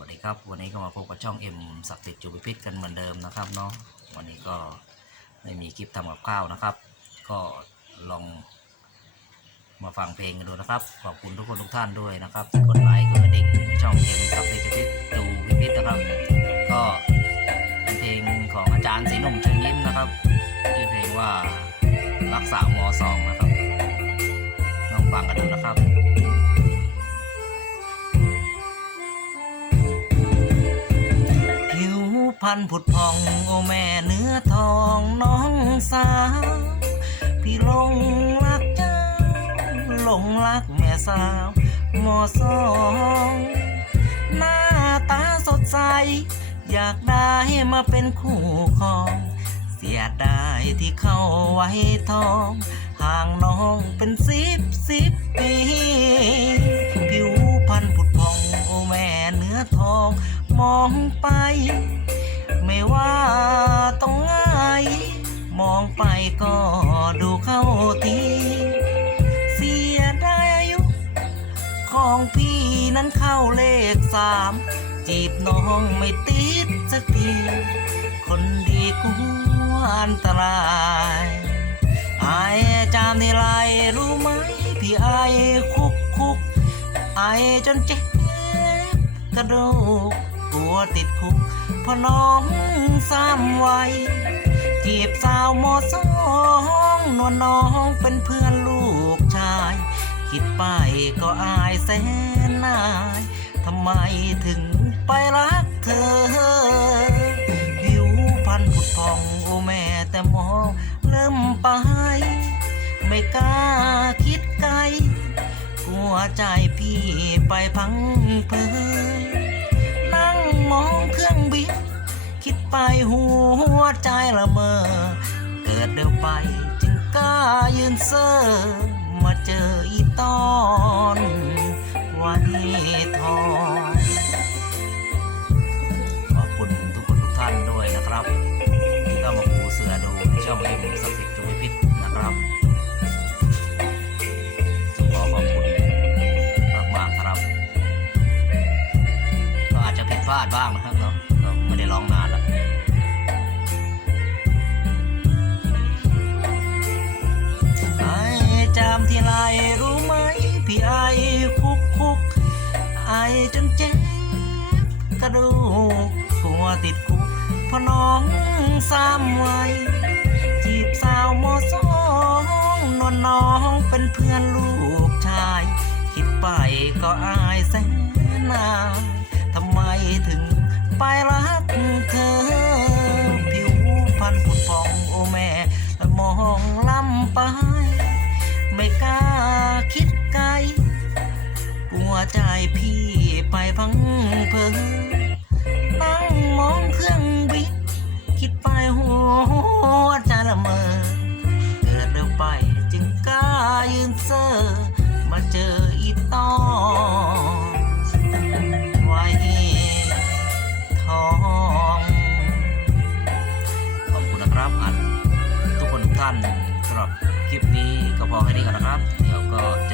วัสดีครับวันนี้ก็มาพบกับช่องเอ็มศักดิ์สิทธิ์จูบิพิษกันเหมือนเดิมนะครับเนาะวันนี้ก็ไม่มีคลิปทำกับข้าวนะครับ ก็ลองมาฟังเพลงกันดูนะครับ ขอบคุณทุกคนทุกท่านด้วยนะครับกดไลค์กดกระดิ่งในช่องเอ็มศักดิ์สิทธิ์จูบิพิษจูบิพิษนะครับ ก็เป็นเพลงของอาจารย์ศรีหนุ่มเชิญยิ้มนะครับชื่อเพลงว่ารักษามสองนะครับลองฟังกันดูนะครับ พันผุดพองโอแม่เนื้อทองน้องสาว พี่หลงรักเจ้า หลงรักแม่สาวมอสองหน้าตาสดใส อยากได้มาเป็นคู่ครอง เสียดายที่เข้าไว้ทอง ห่างน้องเป็นสิบสิบปีผิวพันผุดพอง โอแม่เนื้อทอง มองไป ไปก็ดูเข้าที เสียดายอายุ ของพี่นั้นเข้าเลขสาม จีบน้องไม่ติดสักที คนดีกูอันตรายไอายจามทีไรรู้ไหม พี่ไอายคุกคุกไอายจนเจ็บกระดูกกลัวติดคุกเพราะน้องซ้ำไว้ จีบสาวมอสองนวลน้องเป็นเพื่อนลูกชาย คิดไปก็อายแสนนายทำไมถึงไปรักเธอผิวพันผุดพองโอแม่แต่มองเริ่มไป ไม่กล้าคิดไกลกลัวใจพี่ไปพังเพยนั่งมองเครื่องบินคิดไปหัว ใจละเมอ เกิดเร็วไปจึงกล้ายืนเซอมาเจออีตอนวันทองขอบคุณทุกคนทุกท่านด้วยนะครับ ที่เข้ามาปูเสือดูในช่องเอ็มศักสิทธิ์จุวิพิษนะครับขอขอบคุณมากๆครับ ก็อาจจะผิดพลาดบ้างนะครับเนาะ จนเจ็บกระดูกกลัวติดคุกเพราะน้องซ้ำไว้จีบสาวมสองนวลน้องเป็นเพื่อนลูกชาย คิดไปก็อายแสนนาทำไมถึงไปรักเธอ ผิวพันผุดพองโอแม่ มองล้ำไป ไม่กล้าคิดไกล วใจพี่ไปพังเพอนั่งมองเครื่องบินคิดไปหัวใจละเมอเกิดเร็วไปจึงกล้ายืนเซอร์มาเจออีตอไว้ทองขอบคุณนะครับอันทุกคนทุกท่านสำหรับคลิปนี้ก็พอแค่นี้ก่อนนะครับ เดี๋ยวก็จะ